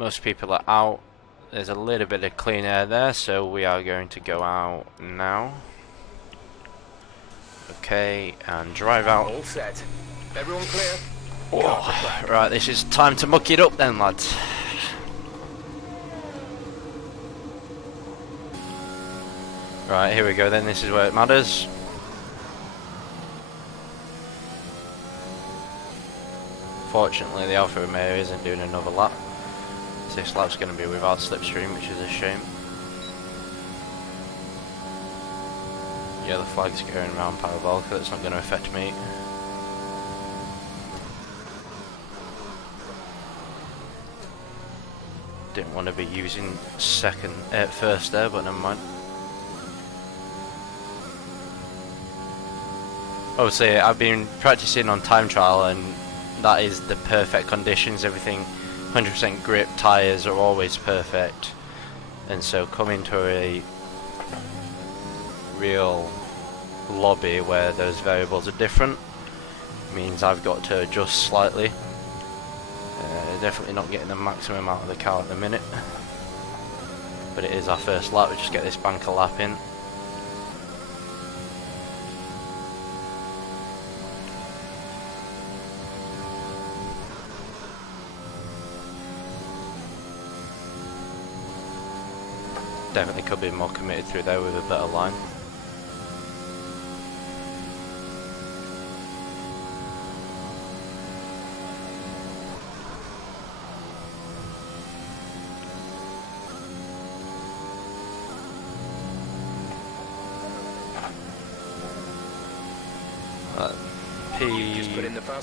most people are out. There's a little bit of clean air there, so we are going to go out now. Okay, and drive out. All set. Everyone clear? Oh, right, this is time to muck it up then, lads. Right, here we go then, this is where it matters. Fortunately, the Alfa Romeo isn't doing another lap. This lap's going to be without slipstream, which is a shame. Yeah, the flag's going around parabolic, that's not going to affect me. Didn't want to be using first there, but never mind. Obviously, I've been practicing on time trial, and that is the perfect conditions. Everything, 100% grip, tyres are always perfect, and so coming to a real lobby where those variables are different means I've got to adjust slightly. Definitely not getting the maximum out of the car at the minute, but it is our first lap. We just get this banker lap in. Definitely could be more committed through there with a better line.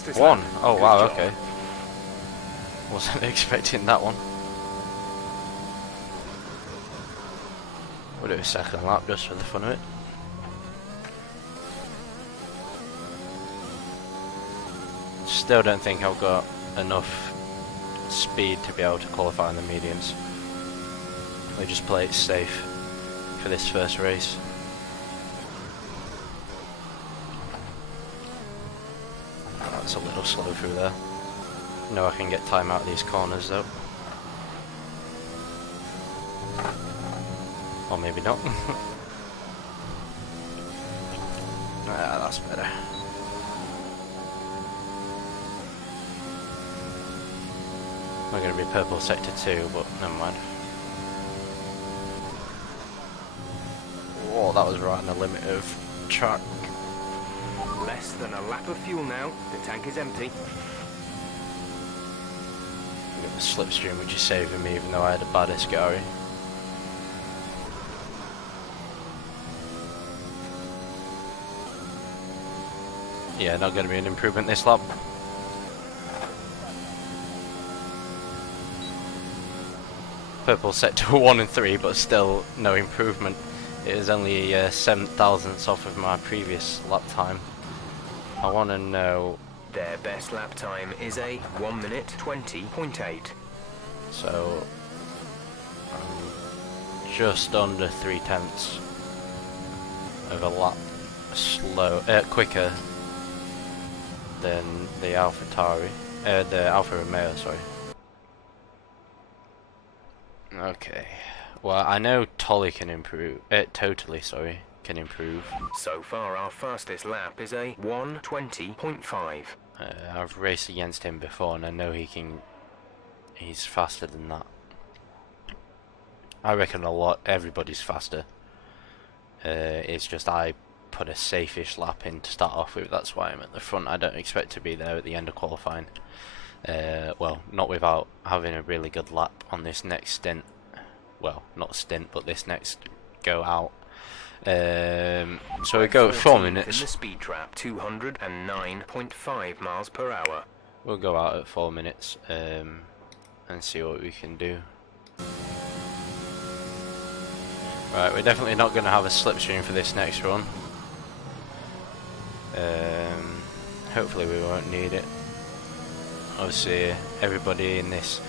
P1. Oh wow, okay. Wasn't expecting that one. We'll do a second lap just for the fun of it. Still don't think I've got enough speed to be able to qualify in the mediums. We just play it safe for this first race. That's a little slow through there. No, I can get time out of these corners though. Or maybe not. Ah, that's better. We're going to be purple sector 2, but never mind. Oh, that was right on the limit of track. Less than a lap of fuel now. The tank is empty. Got the slipstream, which is saving me, even though I had a bad Enquiries. Yeah, not going to be an improvement this lap. Purple set to 1 and 3, but still no improvement. It is only 7 thousandths off of my previous lap time. I want to know. Their best lap time is a 1 minute 20.8. So just under 3/10 of a lap quicker than the the Alfa Romeo, sorry. Okay. Well, I know Tolly can improve. Totally, sorry, can improve. So far, our fastest lap is a 1:20.5. I've raced against him before, and I know he's faster than that. I reckon everybody's faster. It's just I put a safe-ish lap in to start off with. That's why I'm at the front. I don't expect to be there at the end of qualifying. Well, not without having a really good lap on this next stint. Well, not stint, but this next go out. So we go at 4 minutes. In the speed trap, 209.5 miles per hour. We'll go out at 4 minutes and see what we can do. Right, we're definitely not going to have a slipstream for this next run. Hopefully we won't need it. Obviously everybody in this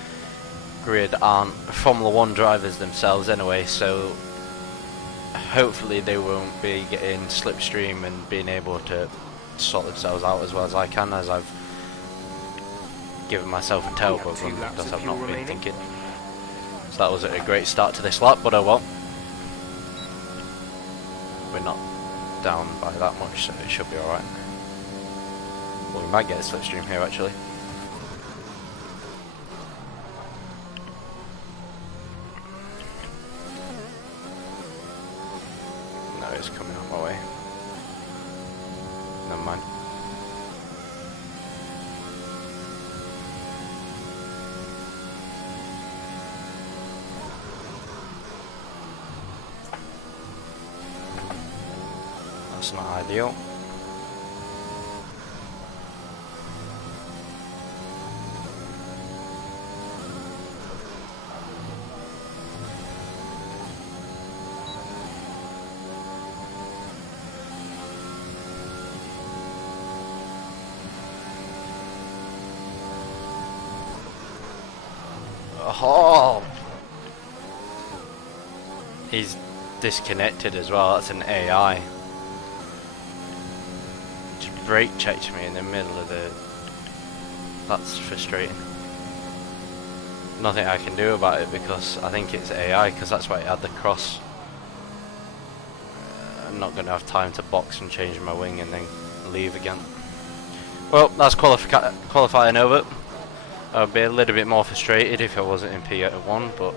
grid aren't Formula 1 drivers themselves anyway, so hopefully they won't be getting slipstream and being able to sort themselves out as well as I can, as I've given myself a tail bug because I've not been thinking. So that wasn't a great start to this lap, but oh well. We're not down by that much, so it should be alright. Well, we might get a slipstream here actually. No, it's coming up my way. Never mind. That's not ideal. Oh! He's disconnected as well, that's an AI. Just brake checked me in the middle of the... That's frustrating. Nothing I can do about it because I think it's AI, because that's why it had the cross. I'm not going to have time to box and change my wing and then leave again. Well, that's qualifying over. I'd be a little bit more frustrated if I wasn't in P1, but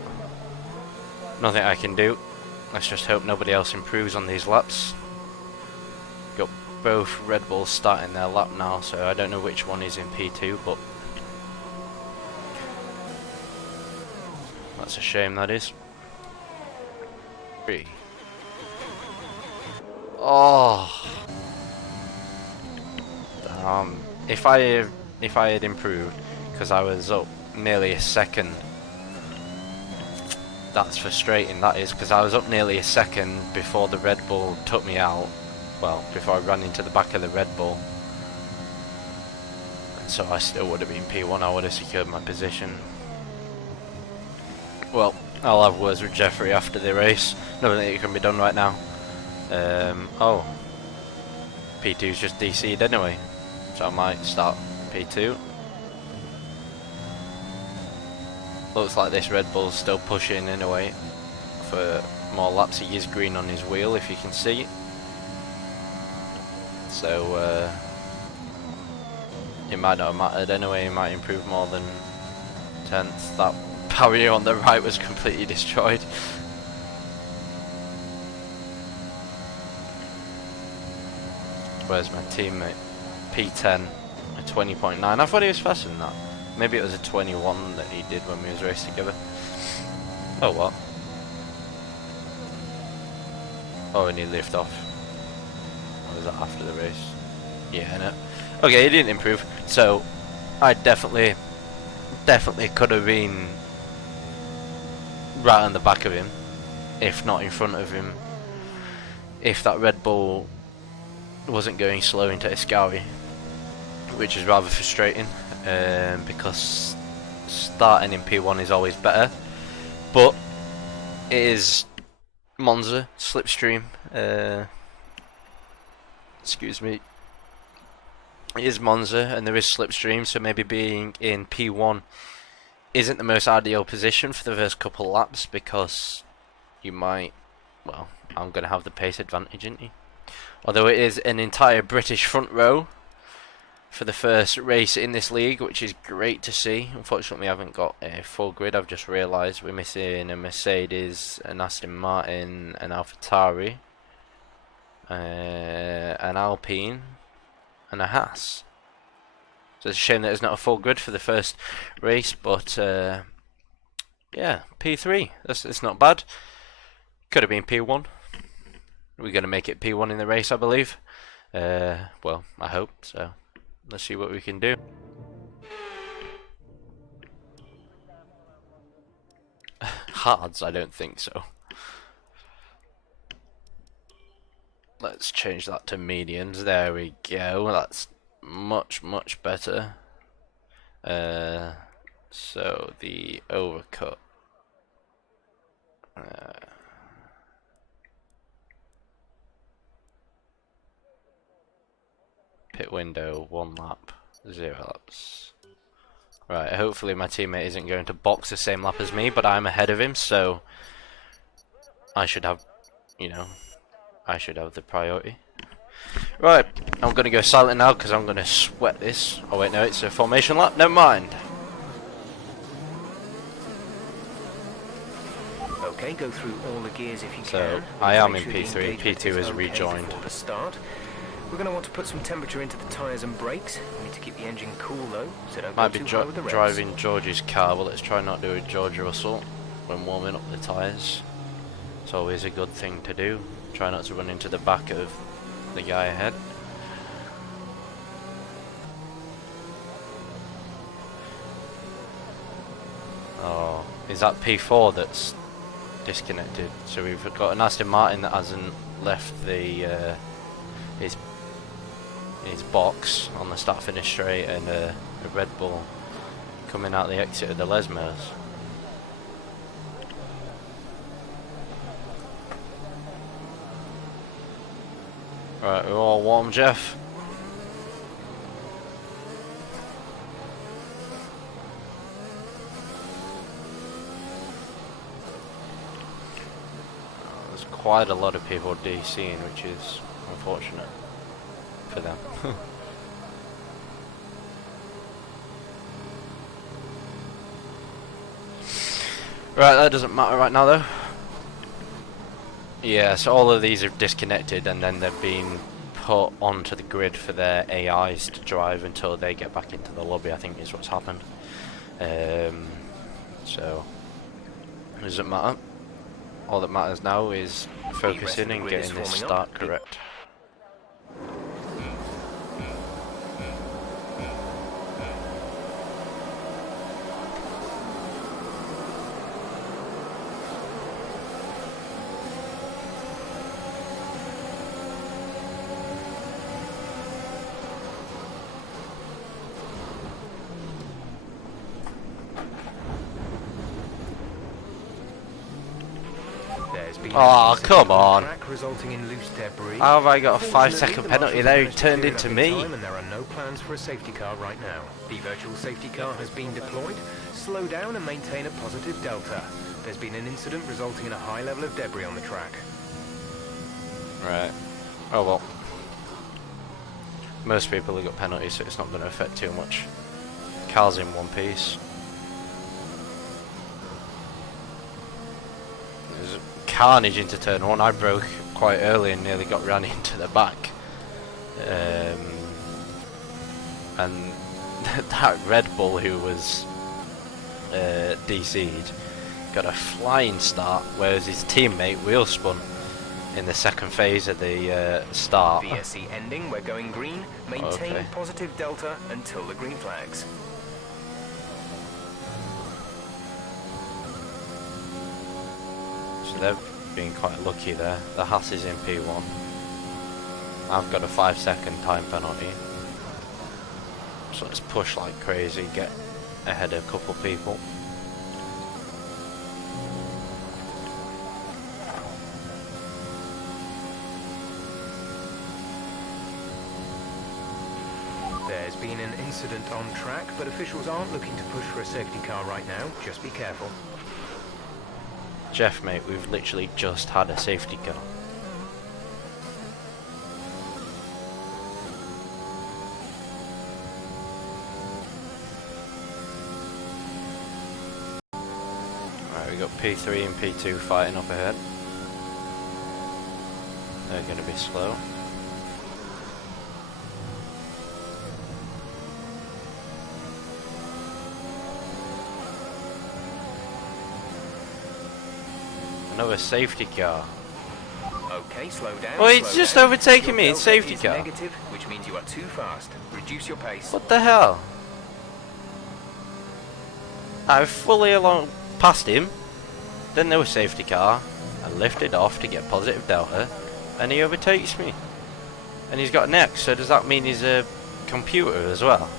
nothing I can do. Let's just hope nobody else improves on these laps. Got both Red Bulls starting their lap now, so I don't know which one is in P2, but that's a shame, that is. 3. Oh, damn. If I had improved, because I was up nearly a second. That's frustrating, that is, because I was up nearly a second before the Red Bull took me out. Well, before I ran into the back of the Red Bull. And so I still would have been P1, I would have secured my position. Well, I'll have words with Jeffrey after the race. Nothing that can be done right now. Oh. P2's just DC'd anyway. So I might start P2. Looks like this Red Bull's still pushing in a way for more laps. He is green on his wheel, if you can see. So it might not have mattered anyway. He might improve more than 10th. That barrier on the right was completely destroyed. Where's my teammate? P10, a 20.9. I thought he was faster than that. Maybe it was a 21 that he did when we was raced together. Oh, what? Oh, and he lifted off. Or was that after the race? Yeah, no. Okay, he didn't improve. So, I definitely could have been right on the back of him, if not in front of him, if that Red Bull wasn't going slow into Enquiries, which is rather frustrating. Because starting in P1 is always better, but it is Monza, slipstream, excuse me, it is Monza and there is slipstream, so maybe being in P1 isn't the most ideal position for the first couple laps, because you might, well, I'm going to have the pace advantage, isn't he? Although it is an entire British front row for the first race in this league, which is great to see. Unfortunately, we haven't got a full grid. I've just realised we're missing a Mercedes, an Aston Martin, an AlphaTauri, an Alpine, and a Haas. So it's a shame that there's not a full grid for the first race, but yeah, P3. That's not bad. Could have been P1. We're going to make it P1 in the race, I believe. Well, I hope so. Let's see what we can do. Hards, I don't think so. Let's change that to mediums. There we go. That's much better. So the overcut. Pit window 1 lap, 0 laps. Right, hopefully my teammate isn't going to box the same lap as me, but I'm ahead of him, so I should have, you know, I should have the priority. Right, I'm going to go silent now because I'm going to sweat this. Oh wait, no, it's a formation lap, never mind. Okay, go through all the gears if you So, can. I am Make in sure the P3, engagement P2 is has okay rejoined. before the start. We're going to want to put some temperature into the tyres and brakes. We need to keep the engine cool though, so don't Might go be too high with the revs. driving George's car, but let's try not to do a George Russell when warming up the tyres. It's always a good thing to do. Try not to run into the back of the guy ahead. Oh, is that P4 that's disconnected? So we've got an Aston Martin that hasn't left the his box on the start finish straight, and a Red Bull coming out the exit of the Lesmers. Right, we're all warm, Jeff. There's quite a lot of people DCing, which is unfortunate for them. Right, that doesn't matter right now though. Yeah, so all of these are disconnected and then they're being put onto the grid for their AIs to drive until they get back into the lobby, I think is what's happened. So, it doesn't matter. All that matters now is focusing and getting this start correct. Oh, come on. Resulting in loose debris. How have I got a 5-second penalty there? He turned into me. And there are no plans for a safety car right now. The virtual safety car has been deployed. Slow down and maintain a positive delta. There's been an incident resulting in a high level of debris on the track. Right. Oh well. Most people have got penalties, so it's not going to affect too much. Car's in one piece. There's carnage into turn one. I broke quite early and nearly got ran into the back. And that Red Bull who was DC'd got a flying start, whereas his teammate wheel spun in the second phase of the start. VSC ending, we're going green. Maintain positive delta until the green flags. So they've been quite lucky there. The Haas is in P1. I've got a 5-second time penalty. So let's push like crazy, get ahead of a couple people. There's been an incident on track, but officials aren't looking to push for a safety car right now. Just be careful. Jeff, mate, we've literally just had a safety car. Right, we got P3 and P2 fighting up ahead. They're going to be slow. Another safety car. Okay, slow down. Well, he's just overtaking me in safety car. Negative, which means you are too fast. Reduce your pace. What the hell? I fully along past him, then there was safety car. I lifted off to get positive delta, and he overtakes me. And he's got next, so does that mean he's a computer as well?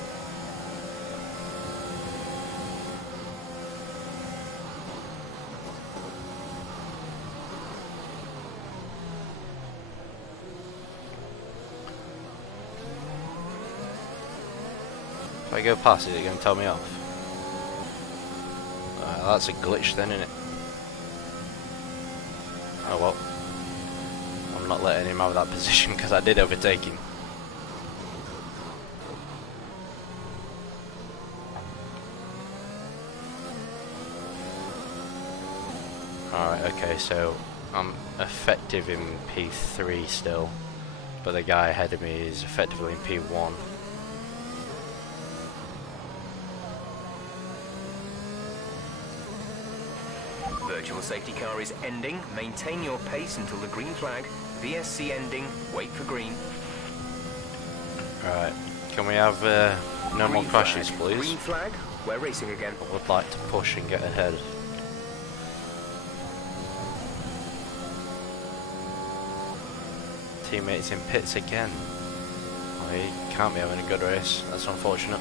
If I go past, is it going to tell me off? That's a glitch then, isn't it? Oh well. I'm not letting him have that position because I did overtake him. Alright, okay, so I'm effective in P3 still, but the guy ahead of me is effectively in P1. Virtual safety car is ending. Maintain your pace until the green flag. VSC ending. Wait for green. Right, can we have no more crashes, please? Green flag. We're racing again. I would like to push and get ahead. Teammates in pits again. Well, he can't be having a good race. That's unfortunate.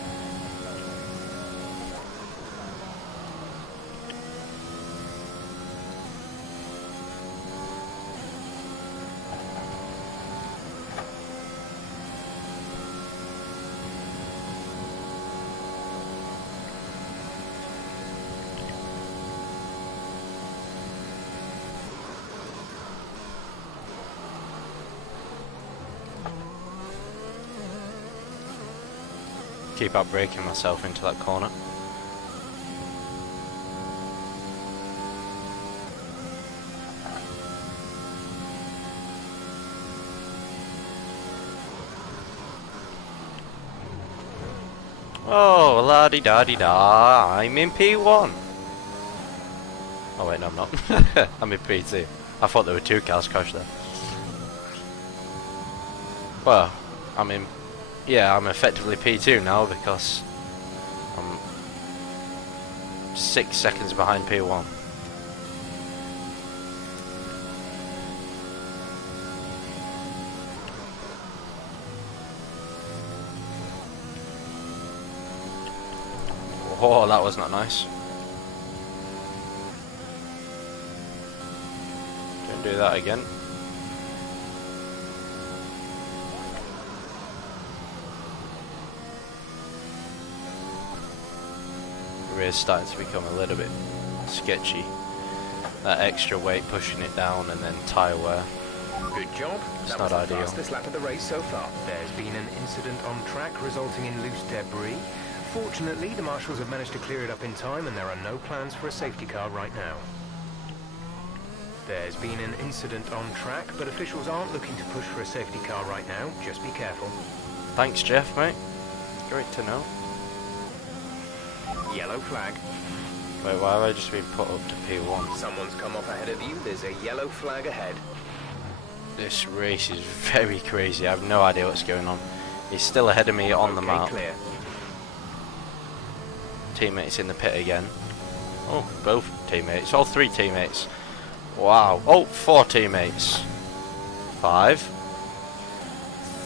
Keep up braking myself into that corner. Oh, la-di-da-di-da, I'm in P1. Oh wait, no I'm not. I'm in P2. I thought there were two cars crashed there. Well, I'm effectively P2 now because I'm 6 seconds behind P1. Oh, that was not nice. Don't do that again. The rear's starting to become a little bit sketchy. That extra weight pushing it down and then tyre wear. Good job. It's not ideal. Fastest lap of the race so far. There's been an incident on track resulting in loose debris. Fortunately, the marshals have managed to clear it up in time and there are no plans for a safety car right now. There's been an incident on track, but officials aren't looking to push for a safety car right now. Just be careful. Thanks, Jeff, mate. Great to know. Yellow flag. Wait, why have I just been put up to P1? Someone's come off ahead of you. There's a yellow flag ahead. This race is very crazy. I have no idea what's going on. He's still ahead of me on the map. Clear. Teammates in the pit again. Oh, both teammates. All three teammates. Wow. Oh, 4 teammates. 5. I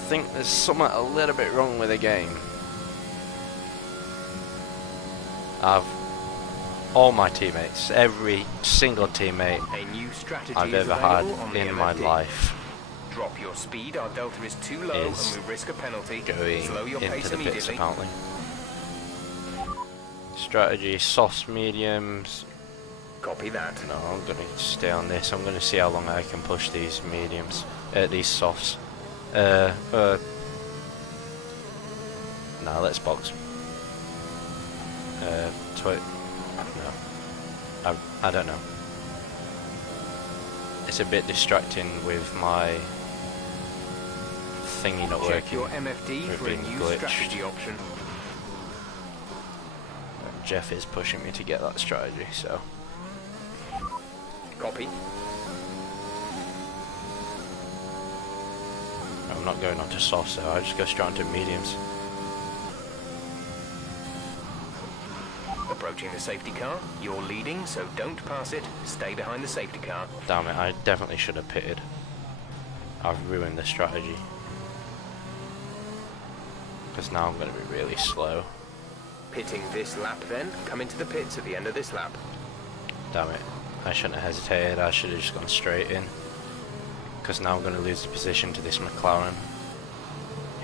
think there's something a little bit wrong with the game. All my teammates, every single teammate A new strategy I've is ever had available on the in my MFD. life Drop your speed. Our delta is too low is and we risk a penalty. going Slow your pace into the pits immediately. apparently. Strategy, softs, mediums. Copy that. No, I'm going to stay on this. I'm going to see how long I can push these mediums, these softs. No, let's box. No, I don't know. It's a bit distracting with my thingy not Check working. your MFD We're for a being new glitched. strategy option. Jeff is pushing me to get that strategy, so. Copy. I'm not going on to softs, so I just go straight onto mediums. Approaching the safety car. You're leading, so don't pass it. Stay behind the safety car. Damn it, I definitely should have pitted. I've ruined the strategy. Because now I'm going to be really slow. Pitting this lap then. Come into the pits at the end of this lap. Damn it. I shouldn't have hesitated, I should have just gone straight in. Because now I'm going to lose the position to this McLaren.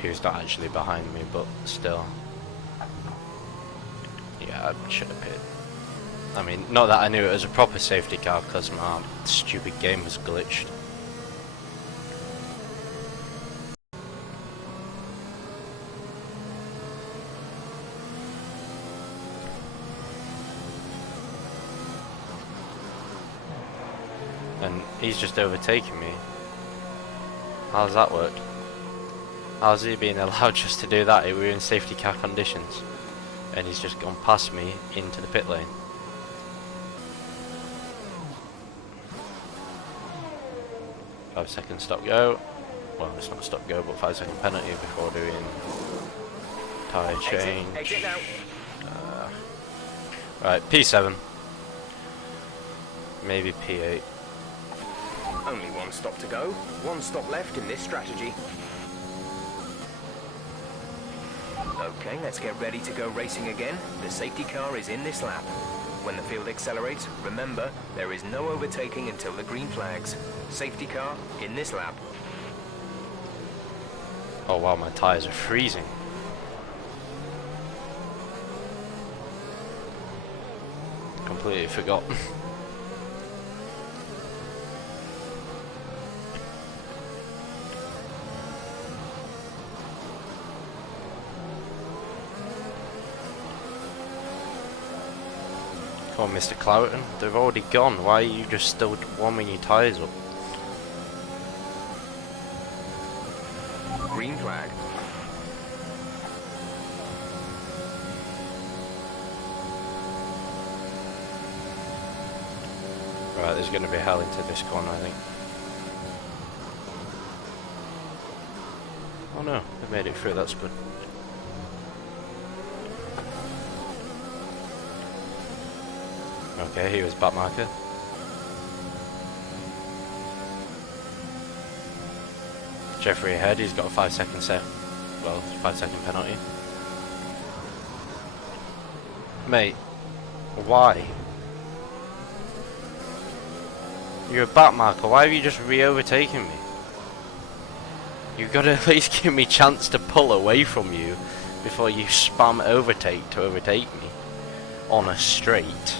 Who's not actually behind me, but still. Yeah, I should have pitted. I mean, not that I knew it was a proper safety car because my stupid game was glitched. And he's just overtaking me. How does that work? How's he being allowed just to do that? We were in safety car conditions. And he's just gone past me into the pit lane. Five-second stop go. Well, it's not stop go, but 5-second penalty before doing tyre change. Exit now. Right, P7. Maybe P8. Only one stop to go. One stop left in this strategy. Okay, let's get ready to go racing again. The safety car is in this lap. When the field accelerates, remember, there is no overtaking until the green flags. Safety car in this lap. Oh wow, my tyres are freezing. Completely forgot. Come on, Mr. Cloughton. They've already gone. Why are you just still warming your tyres up? Green flag. Right, there's going to be hell into this corner, I think. Oh no, they made it through, that's good. Okay, he was back marker. Jeffrey ahead, he's got a 5-second set. Well, 5-second penalty. Mate, why? You're a back marker, why have you just re-overtaken me? You've got to at least give me a chance to pull away from you before you spam overtake to overtake me on a straight.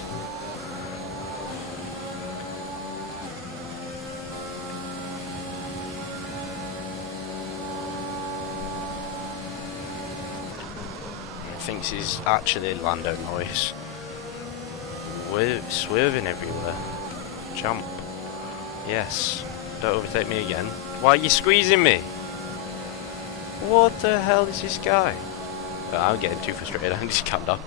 Thinks he's actually Lando Norris. Swerving everywhere. Jump. Yes. Don't overtake me again. Why are you squeezing me? What the hell is this guy? Oh, I'm getting too frustrated. I'm just calm down.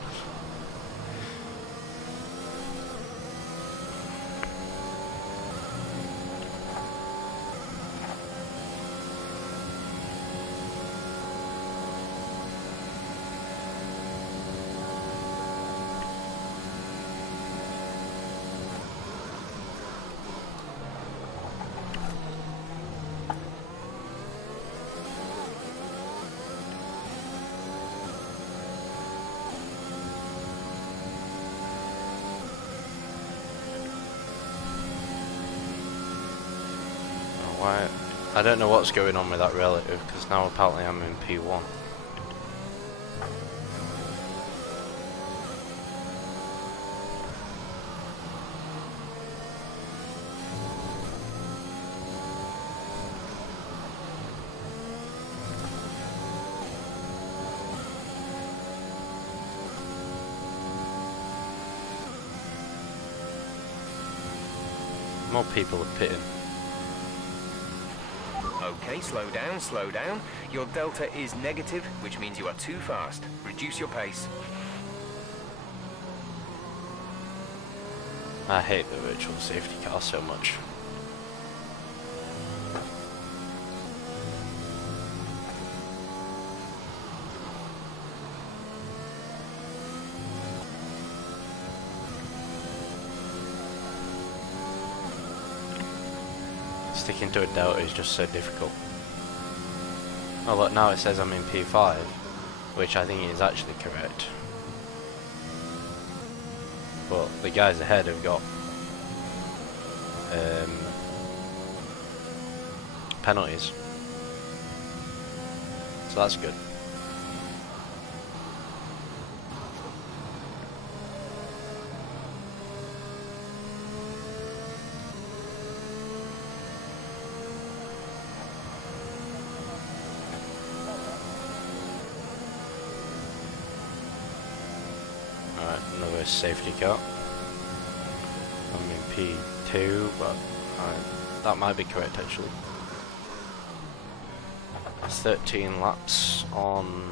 Why? I don't know what's going on with that relative, because now apparently I'm in P1. More people are pitting. Okay, slow down, slow down. Your delta is negative, which means you are too fast. Reduce your pace. I hate the virtual safety car so much. Sticking to a delta is just so difficult. Oh look, now it says I'm in P5, which I think is actually correct. But the guys ahead have got penalties, so that's good. safety car. I'm in P2, but that might be correct actually. 13 laps on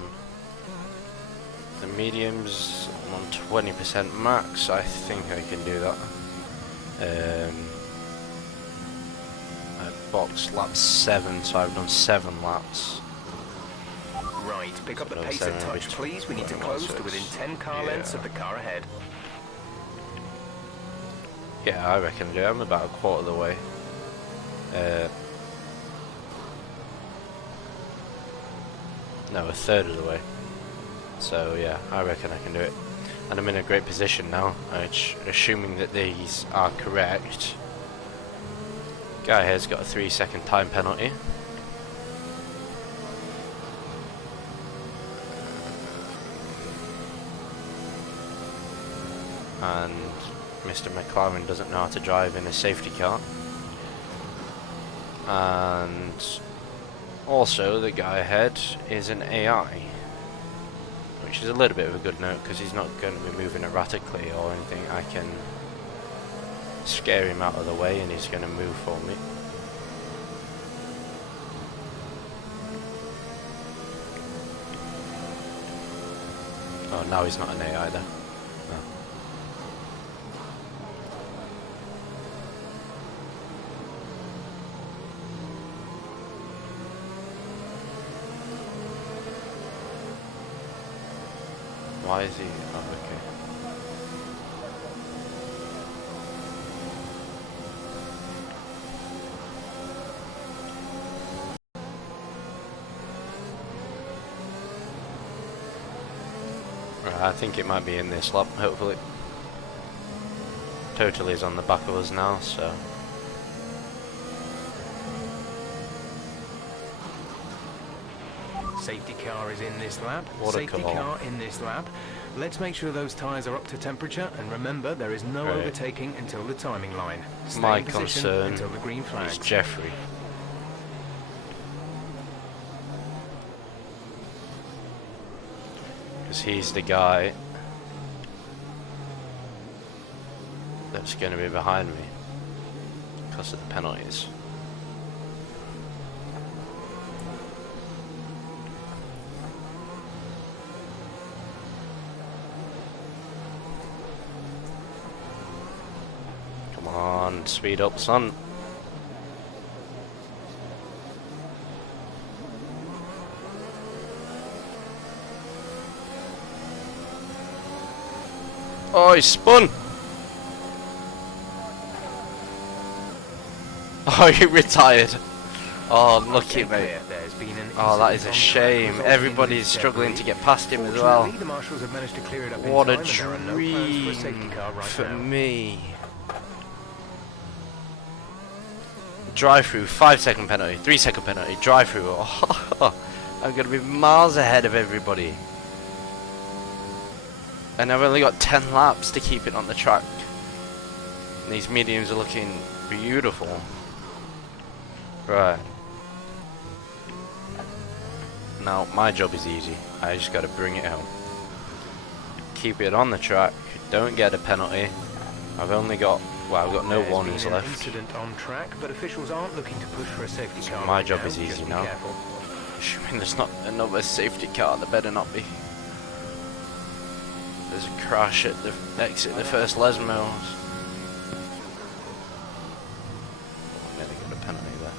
the mediums. I'm on 20% max. I think I can do that. I boxed lap 7, so I've done 7 laps. Right, pick up the pace a touch, please. We need to close to within 10 car lengths of the car ahead. Yeah, I reckon I do. I'm about a quarter of the way. No, a third of the way. So yeah, I reckon I can do it. And I'm in a great position now, assuming that these are correct. Guy here's got a 3-second time penalty. And Mr. McLaren doesn't know how to drive in a safety car. And also the guy ahead is an AI, which is a little bit of a good note because he's not going to be moving erratically or anything. I can scare him out of the way and he's going to move for me. Oh, now he's not an AI though. No. Why is he? Oh, okay. Right, I think it might be in this lap, hopefully. Totally is on the back of us now, so. Safety car is in this lap. What a Safety call. car in this lap. Let's make sure those tyres are up to temperature, and remember, there is no overtaking until the timing line. Stay My in position concern until the green flag. is Jeffrey. Because he's the guy that's going to be behind me because of the penalties. Come on, speed up, son. Oh, he spun! Oh, he retired. Oh, lucky, mate. Oh, that is a shame. Everybody's struggling to get past him as well. What a dream for me. Drive through, 5-second penalty, 3-second penalty, drive through. Oh, I'm going to be miles ahead of everybody. And I've only got 10 laps to keep it on the track. And these mediums are looking beautiful. Right. Now, my job is easy. I just got to bring it home. Keep it on the track. Don't get a penalty. I've only got, well, I've got no warnings left. Incident on track, but officials aren't looking to push for a safety So car. my right job now. is easy Just be now. careful. Assuming there's not another safety car, there better not be. There's a crash at the exit the first Les Mills. Oh, nearly got a penalty there.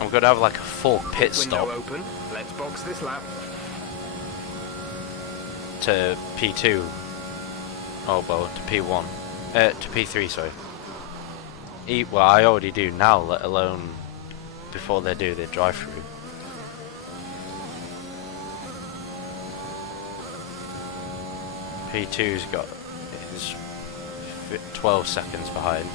I'm gonna have like a full pit stop Window open. Let's box this lap. to P2. Oh well, to P1. To P3, sorry. Well, I already do now, let alone before they do the drive-through. P2's got is 12 seconds behind.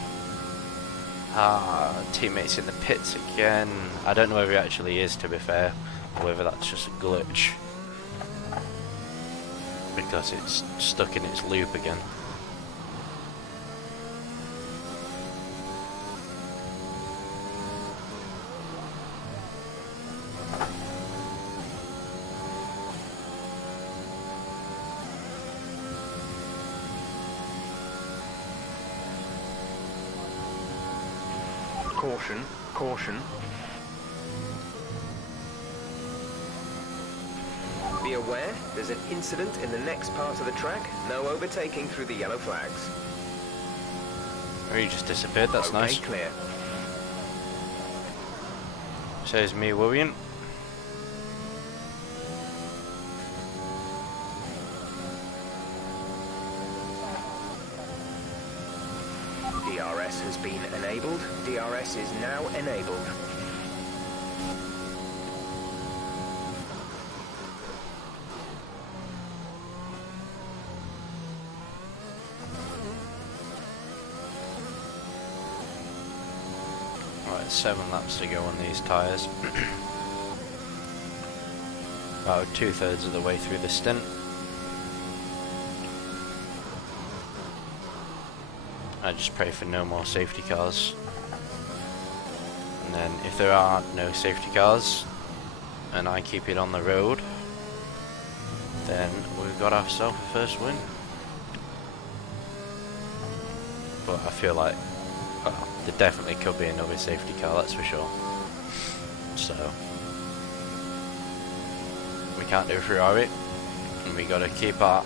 Teammates in the pits again. I don't know whether he actually is, to be fair, or whether that's just a glitch. Because it's stuck in its loop again. Caution, caution. Be aware, there's an incident in the next part of the track. No overtaking through the yellow flags. Oh, he just disappeared, that's Okay, nice. Clear. Says me worrying. DRS has been enabled. DRS is now enabled. Right, 7 laps to go on these tyres. About 2/3 of the way through the stint. I just pray for no more safety cars. And then if there are no safety cars and I keep it on the road, then we've got ourselves a first win. But I feel like there definitely could be another safety car, that's for sure. So we can't do Ferrari, and we got to keep our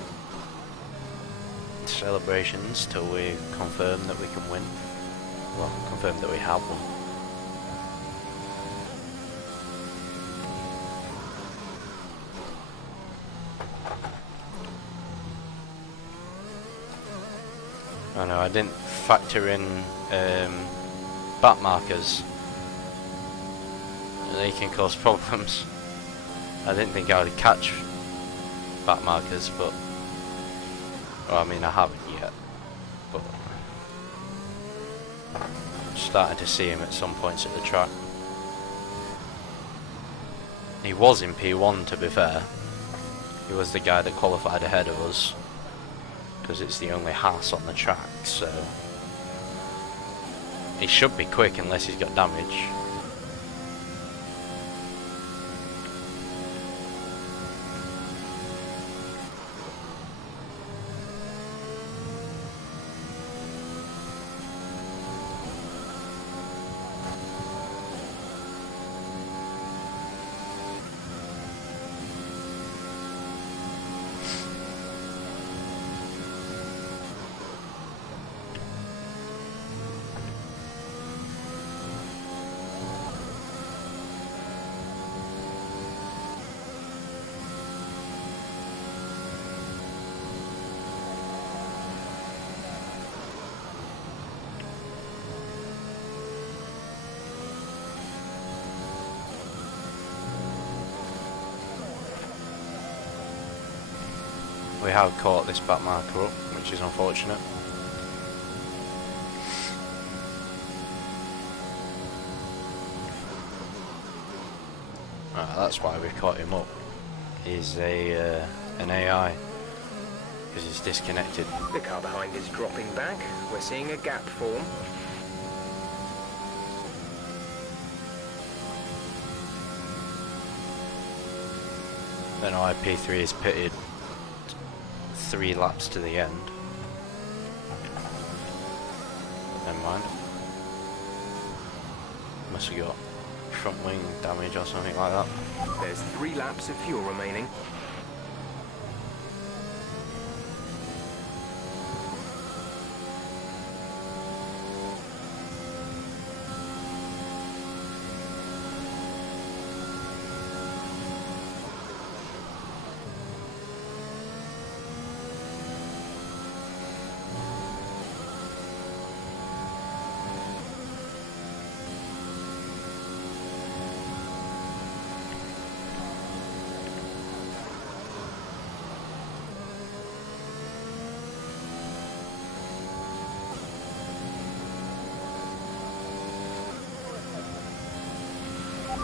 celebrations till we confirm that we can win. Well, confirm that we have won. I know I didn't factor in back markers. They can cause problems. I didn't think I would catch back markers, but well, I mean I haven't yet, but I'm starting to see him at some points at the track. He was in P1, to be fair. He was the guy that qualified ahead of us, because it's the only Haas on the track, so he should be quick unless he's got damage. We have caught this back marker up, which is unfortunate. That's why we caught him up. He's an AI, because he's disconnected. The car behind is dropping back. We're seeing a gap form. Then IP3 is pitted 3 laps to the end. Never mind. Must have got front wing damage or something like that. There's 3 laps of fuel remaining.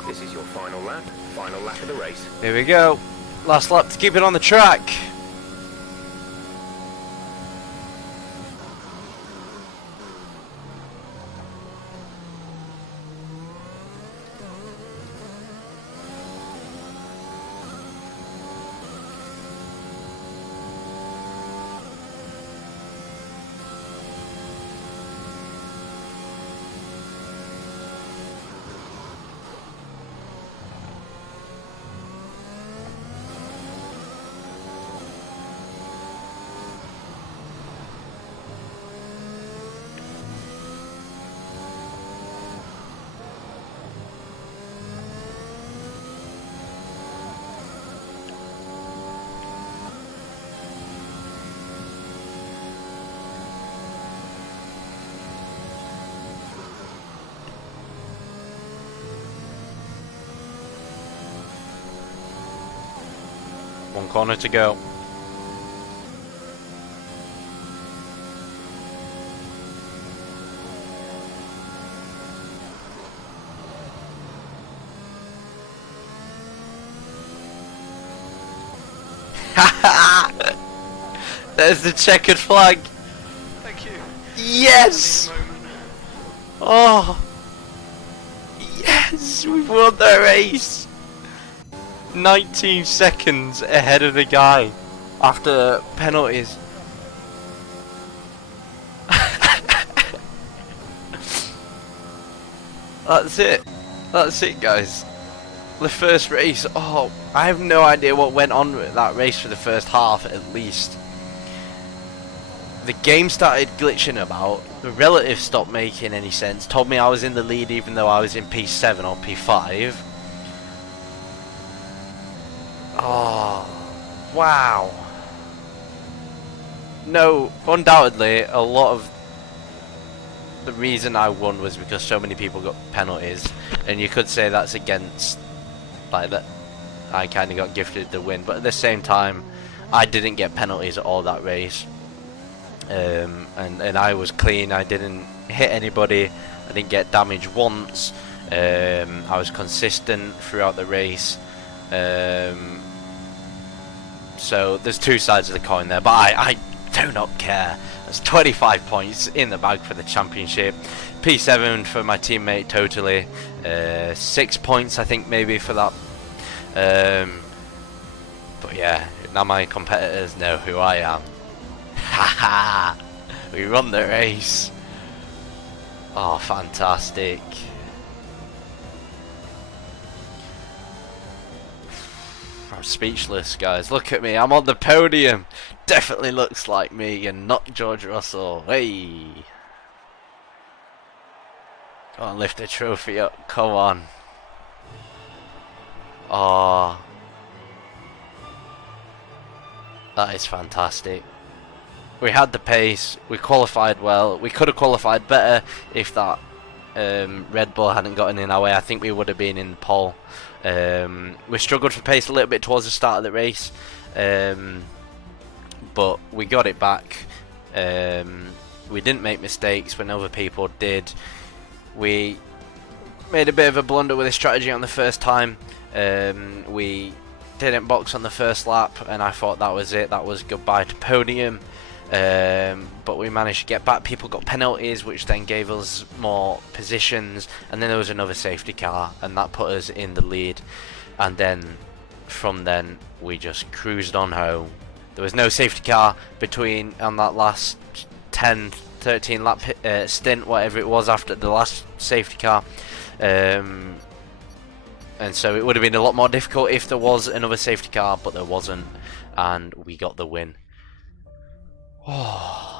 This is your final lap of the race. Here we go. Last lap to keep it on the track. One corner to go. There's the checkered flag. Thank you. Yes! Oh! Yes! We've won the race! 19 seconds ahead of the guy after penalties. That's it. That's it, guys. The first race. Oh, I have no idea what went on with that race for the first half, at least. The game started glitching about. The relative stopped making any sense. Told me I was in the lead even though I was in P7 or P5. Oh, wow. No, undoubtedly, a lot of the reason I won was because so many people got penalties, and you could say that's against, like, that I kind of got gifted the win, but at the same time, I didn't get penalties at all that race, and I was clean. I didn't hit anybody, I didn't get damage once, I was consistent throughout the race. So there's two sides of the coin there, but I do not care. There's 25 points in the bag for the championship. P7 for my teammate totally. 6 points I think maybe for that. But yeah, now my competitors know who I am. Haha! We won the race. Oh, fantastic. I'm speechless, guys. Look at me. I'm on the podium. Definitely looks like me and not George Russell. Hey. Go on, lift the trophy up. Come on. Oh. That is fantastic. We had the pace. We qualified well. We could have qualified better if that Red Bull hadn't gotten in our way. I think we would have been in the pole. We struggled for pace a little bit towards the start of the race, but we got it back. We didn't make mistakes when other people did. We made a bit of a blunder with the strategy on the first time. We didn't box on the first lap, and I thought that was it. That was goodbye to podium. But we managed to get back. People got penalties, which then gave us more positions, and then there was another safety car, and that put us in the lead. And then from then we just cruised on home. There was no safety car between on that last 10-13 lap stint, whatever it was, after the last safety car, and so it would have been a lot more difficult if there was another safety car, but there wasn't, and we got the win. Oh.